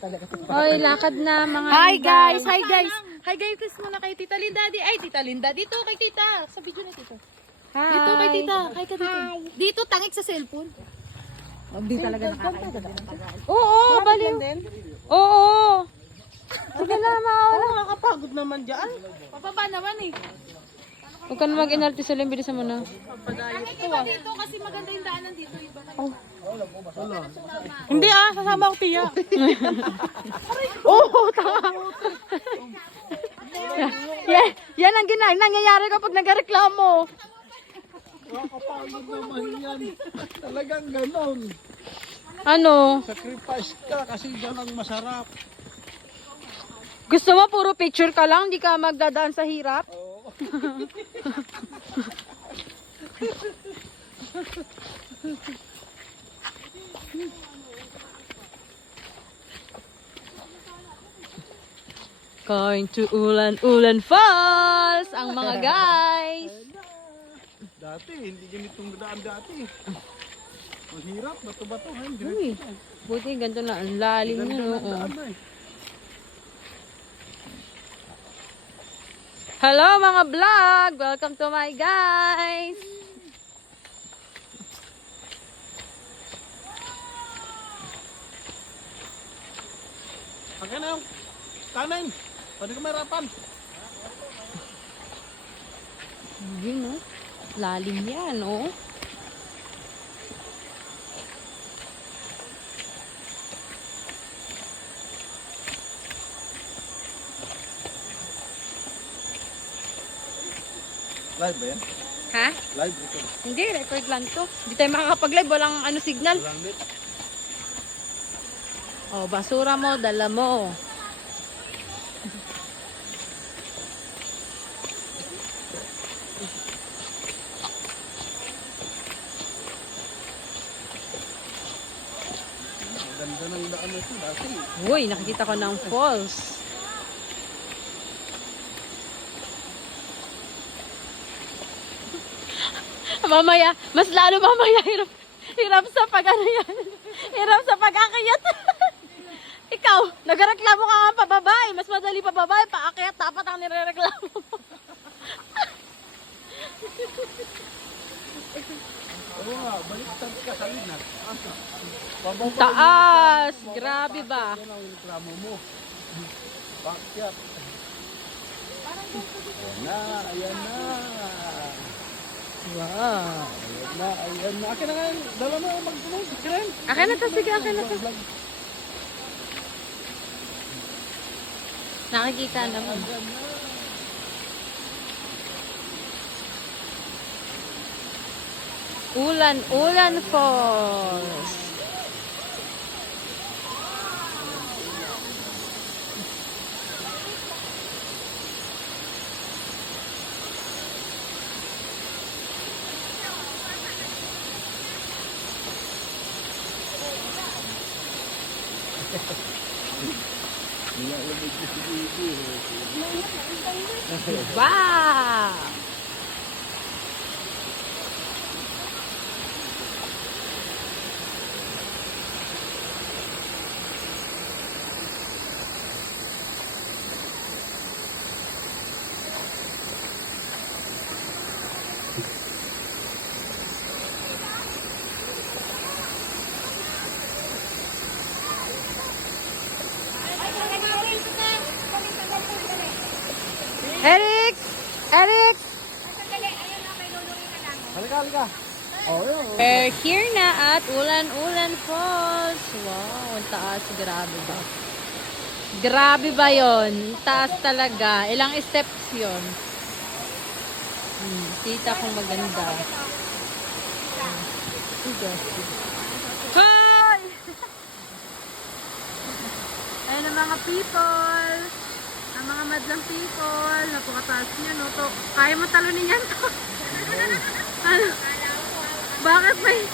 Oy, lakad na mga Hi guys! inday. Hi guys! Hi guys! Kiss muna kay Tita Linda. Ay, Tita Linda. Dito kay Tita. Sa video na Tito. Hi. Dito kay Tita. Hi ka dito. Dito, tangik sa cellphone. Hindi talaga nakakaintindi. Oo, baliw. Oo. Sige na, Mau. Nakakapagod naman dyan. Pababa naman eh. Huwag ka na mag-inalti sa limbi sa muna. Tangik ka dito kasi maganda yung daanan dito. Iba kayo. Hindi sasama ko tiya. Yan ang nangyayari kapag nagreklamo. Nakakapagod naman yan. Talagang ganon. Ano? Sacrifice ka kasi yan ang masarap. Gusto mo puro picture ka lang, hindi ka magdadaan sa hirap? Going to Ulan Falls ang mga guys. Dati, hindi ganitong daan dati. Mahirap, bato-bato. Uy, buti ganito na ang lalim niya, no? Oh. Hello mga vlog! Welcome to my guys! Akin na yung kanin. Pwede ka mahirapan. Yun, no? Lalim yan, oh. Live ba yan? Ha? Live ito. Hindi, record lang to. Hindi tayo makakapag-live, walang ano signal. Walang lit. Oh, basura mo, dala mo. Ganda ng daan ito dati. Uy, nakikita ko ng falls. Mamaya, mas lalo mamaya hirap sa pag ano yan. Hirap sa pag-akyat. Ikaw, nagreklamo ka nga pababa eh. Mas madali pababa eh. Paakyat, dapat ang nirereklamo mo. Oo nga, baliktad ka sa linas. Asa? Taas! Grabe ba? Yan ang reklamo mo. Bakyat. Ayan na, ayan na. Wow. Ayan na, ayan na. Akin na nga, dala mo mag-tulog. Kiren. Akin na to, sige, akin na to. Nakikita naman. Ulan Falls. Wow! Eric! Eric! Halika, halika. Oh, yun. We're here na at Ulan Falls. Wow, ang taas. Grabe ba? Grabe ba yun? Taas talaga. Ilang steps yun? Kita kong maganda. Hi! Ayan ang mga people. Ang mga madlang people. Napakataas niya, no? To, kaya mo talunin yan to. Ano? Bakit may